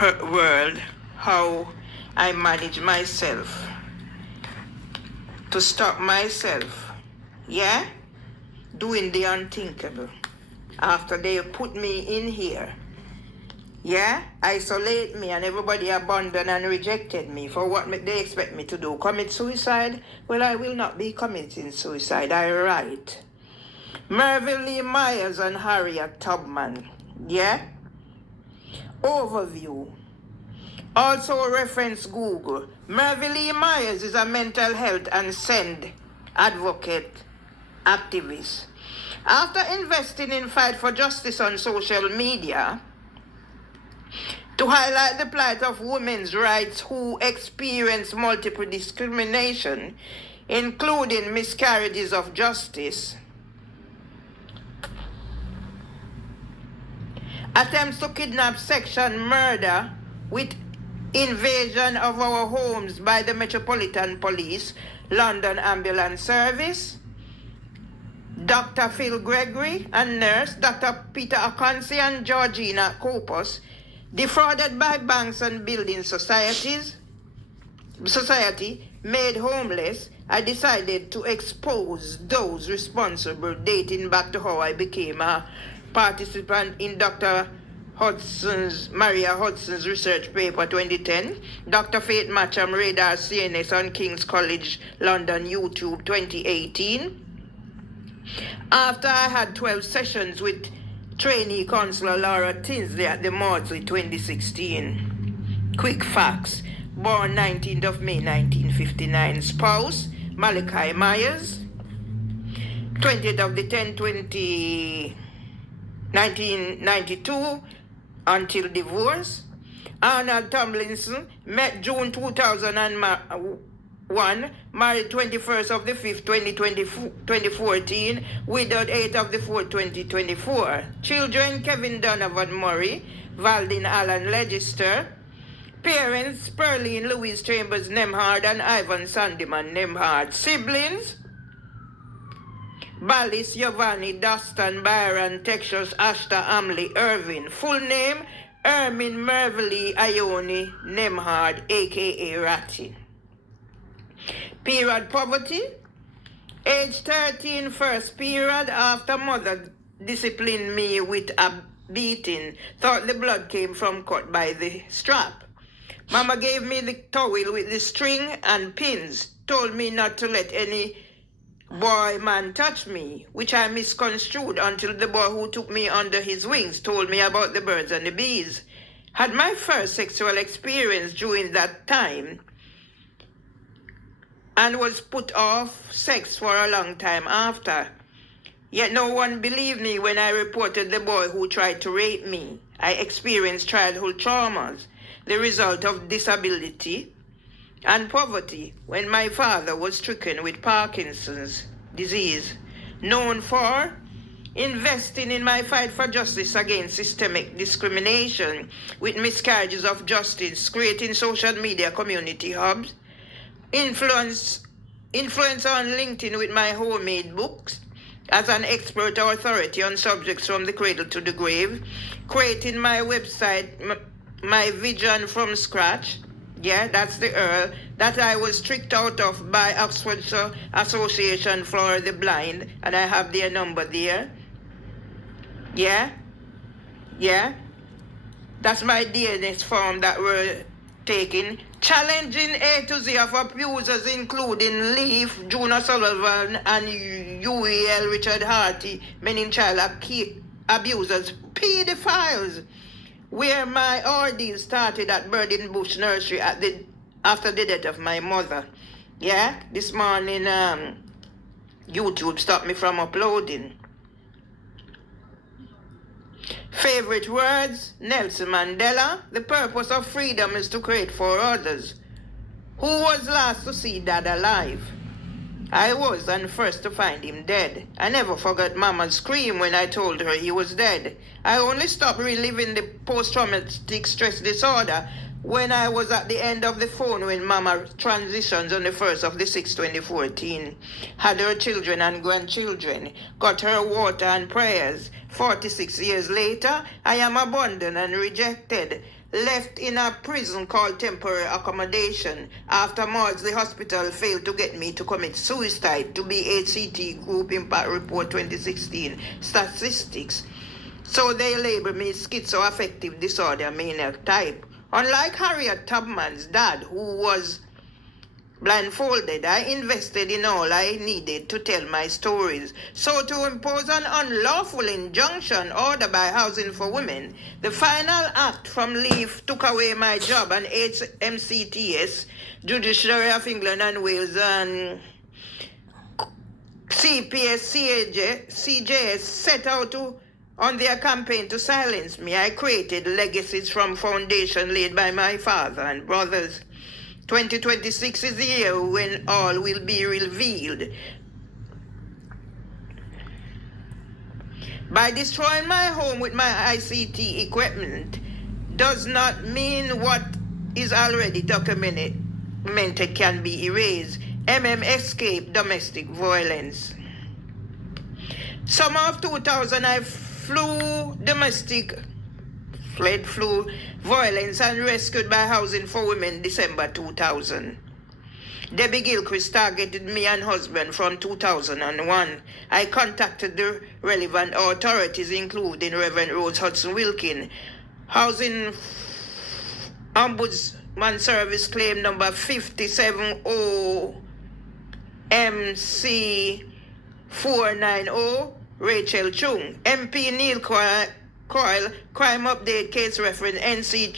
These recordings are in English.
world how I manage myself to stop myself, yeah, doing the unthinkable. After they put me in here, yeah, isolate me and everybody abandoned and rejected me for what they expect me to do. Commit suicide? Well, I will not be committing suicide. I write. Mervyn Lee Myers and Harriet Tubman, yeah? Overview. Also reference Google. Mervyn Lee Myers is a mental health and SEND advocate, activist. After investing in fight for justice on social media, to highlight the plight of women's rights who experience multiple discrimination, including miscarriages of justice, attempts to kidnap, section, murder with invasion of our homes by the Metropolitan Police, London Ambulance Service, Dr. Phil Gregory and nurse Dr. Peter Akansi and Georgina Kopos, defrauded by banks and building society, made homeless. I decided to expose those responsible, dating back to how I became a participant in Dr. Maria Hudson's research paper 2010, Dr. Faith Matcham Radar CNS on King's College London YouTube 2018. After I had 12 sessions with trainee counselor Laura Tinsley at the Maudsley 2016. Quick facts. Born 19th of May 1959. Spouse Malachi Myers. 20th of the 10th 1992 until divorce. Arnold Tomlinson, met June 2001, married 21st of the 5th 2014, widowed 8th of the 4th 2024. Children Kevin Donovan Murray, Valdin Allen Legister. Parents Pearline Louise Chambers Nemhard and Ivan Sandyman Nemhard. Siblings Ballis Giovanni Dustin Byron Texas Ashta Amley Irvin. Full name Ermin Mervily Ione Nemhard aka Ratty. Period poverty. Age 13, first period after mother disciplined me with a beating. Thought the blood came from cut by the strap. Mama gave me the towel with the string and pins. Told me not to let any boy man touch me, which I misconstrued until the boy who took me under his wings told me about the birds and the bees. Had my first sexual experience during that time and was put off sex for a long time after. Yet no one believed me when I reported the boy who tried to rape me. I experienced childhood traumas, the result of disability and poverty when my father was stricken with Parkinson's disease. Known for investing in my fight for justice against systemic discrimination with miscarriages of justice, creating social media community hubs, influence on LinkedIn with my homemade books, as an expert or authority on subjects from the cradle to the grave, creating my website, my vision from scratch. Yeah, that's the Earl that I was tricked out of by Oxfordshire Association for the Blind, and I have their number there. Yeah. That's my DNS form that we're taking. Challenging A to Z of abusers, including Leaf, Juna Sullivan, and UEL Richard Harty, many child abusers, pedophiles. Where my ordeal started at Birding Bush Nursery after the death of my mother. Yeah, this morning YouTube stopped me from uploading. Favorite words, Nelson Mandela. The purpose of freedom is to create for others. Who was last to see Dad alive? I was, and first to find him dead. I never forgot Mama's scream when I told her he was dead. I only stopped reliving the post-traumatic stress disorder when I was at the end of the phone when Mama transitions on the 1st of the 6th, 2014. Had her children and grandchildren. Got her water and prayers. 46 years later, I am abandoned and rejected. left in a prison called temporary accommodation after Maudsley Hospital failed to get me to commit suicide to be ACT Group Impact Report 2016 statistics. So they label me schizoaffective disorder maniac type. Unlike Harriet Tubman's dad, who was blindfolded, I invested in all I needed to tell my stories. So to impose an unlawful injunction order by Housing for Women, the final act from Leaf took away my job, and HMCTS, Judiciary of England and Wales, and CPS, CJS set out on their campaign to silence me. I created legacies from foundation laid by my father and brothers. 2026 is the year when all will be revealed. By destroying my home with my ICT equipment does not mean what is already documented can be erased. Escaped domestic violence. Summer of 2000, I fled violence and rescued by Housing for Women December 2000. Debbie Gilchrist targeted me and husband from 2001. I contacted the relevant authorities, including Reverend Rose Hudson Wilkin. Housing Ombudsman Service claim number 570 MC 490, Rachel Chung. MP Neil Coyle, crime update case reference NC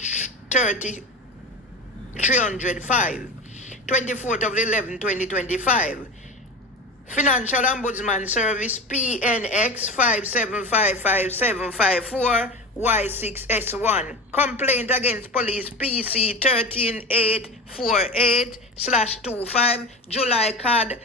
305, 24th of 11, 2025. Financial Ombudsman Service PNX 5755754 Y6S1. Complaint against police PC 13848/25 July card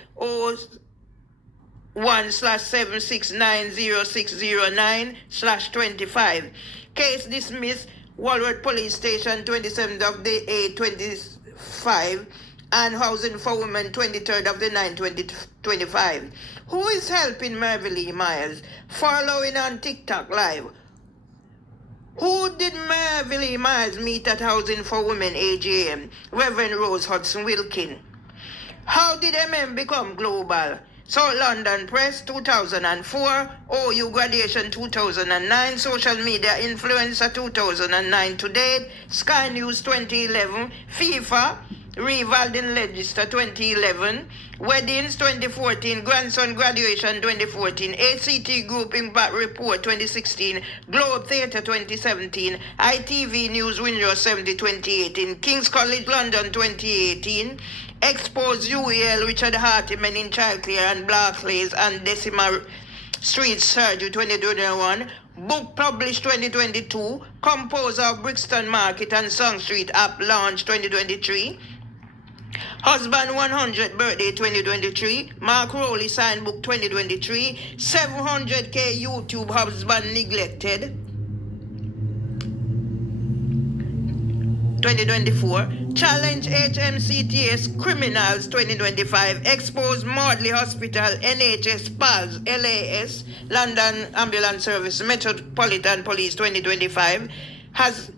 1/7690609/25. Case dismissed, Walworth Police Station, 27th of the 8th, 25, and Housing for Women, 23rd of the 9th, 2025. Who is helping Merville Myers? Following on TikTok Live. Who did Merville Myers meet at Housing for Women AGM? Reverend Rose Hudson Wilkin. How did become global? South London Press 2004, OU Graduation 2009, Social Media Influencer 2009 to date, Sky News 2011, FIFA, Revaldin Register 2011, Weddings 2014, Grandson Graduation 2014, ACT Group Impact Report 2016, Globe Theatre 2017, ITV News Windows 70 2018, King's College London 2018, Expose UEL Richard Hartiman in Childcare and Blacklays and Decimal Street Surgery 2021, book published 2022, composer of Brixton Market and Song Street app launch 2023, husband 100th birthday 2023, Mark Rowley signed book 2023, 700k YouTube husband neglected 2024, challenge HMCTS criminals 2025, expose Maudsley Hospital, NHS PALS, LAS, London Ambulance Service, Metropolitan Police 2025. Has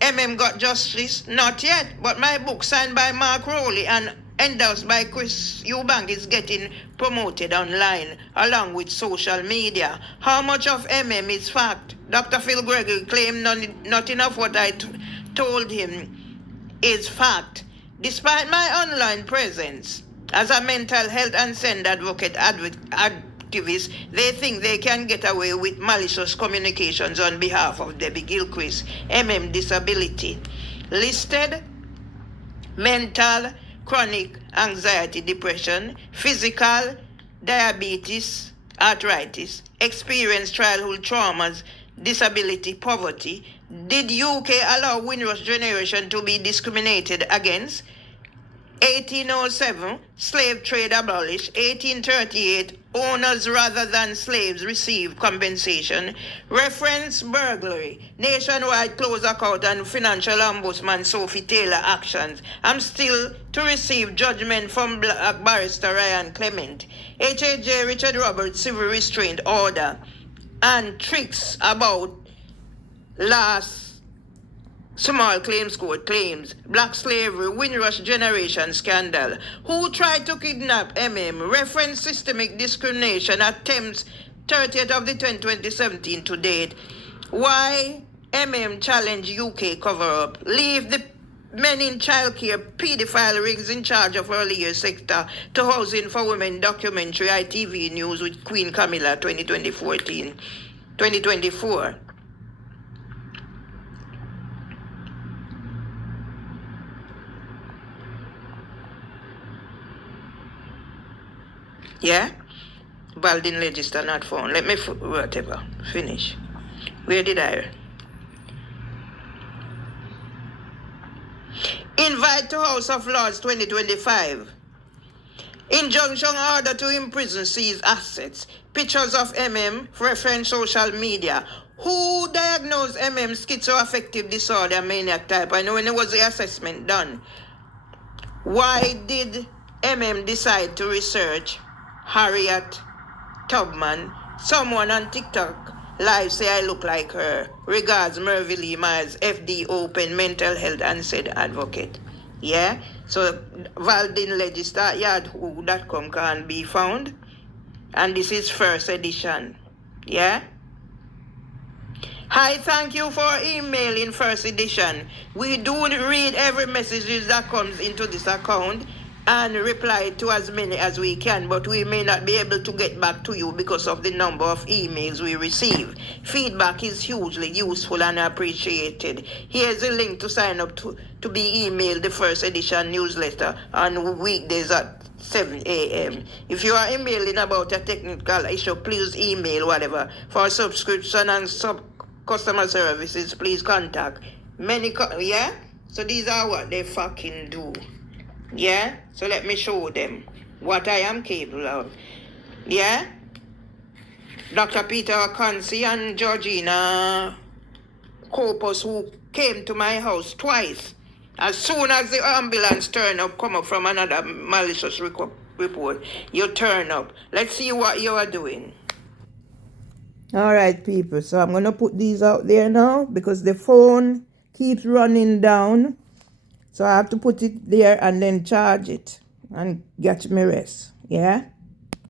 got justice? Not yet, but my book signed by Mark Rowley and endorsed by Chris Eubank is getting promoted online along with social media. How much of is fact? Dr. Phil Gregory claimed not enough what I told him is fact. Despite my online presence as a mental health and send activist, they think they can get away with malicious communications on behalf of Debbie Gilchrist. Disability listed: mental, chronic anxiety, depression, physical, diabetes, arthritis, experience childhood traumas, disability, poverty. Did UK allow Windrush generation to be discriminated against? 1807, slave trade abolished. 1838, owners rather than slaves receive compensation. Reference burglary. Nationwide close account and financial ombudsman Sophie Taylor actions. I'm still to receive judgment from Black barrister Ryan Clement. HAJ Richard Roberts civil restraint order. And tricks about last Small Claims Court claims Black Slavery Windrush Generation Scandal. Who tried to kidnap reference systemic discrimination attempts 30th of the 2017 to date. Why challenge UK cover-up. Leave the men in childcare pedophile rings in charge of early years sector to Housing for Women documentary ITV News with Queen Camilla 2024. Yeah? Balding register not found. Let me whatever. Finish. Where did I? Invite to House of Lords 2025. Injunction order to imprison seize assets. Pictures of reference social media. Who diagnosed schizoaffective disorder maniac type? I know when it was the assessment done. Why did decide to research Harriet Tubman? Someone on TikTok live say I look like her. Regards, Mervyn Lee Miles, FD Open Mental Health and said advocate. Yeah? So Valdin Register, yahoo.com can be found. And this is first edition. Yeah? Hi, thank you for emailing first edition. We do read every message that comes into this account and reply to as many as we can, but we may not be able to get back to you because of the number of emails we receive. Feedback is hugely useful and appreciated. Here's a link to sign up to be emailed the first edition newsletter on weekdays at 7 a.m. If you are emailing about a technical issue, please email whatever. For subscription and customer services, please contact yeah? So these are what they fucking do. Yeah? So let me show them what I am capable of. Yeah? Dr. Peter Akansi and Georgina Corpus, who came to my house twice. As soon as the ambulance turned up, come up from another malicious report, you turn up. Let's see what you are doing. All right, people. So I'm going to put these out there now because the phone keeps running down. So I have to put it there and then charge it and get me rest. Yeah?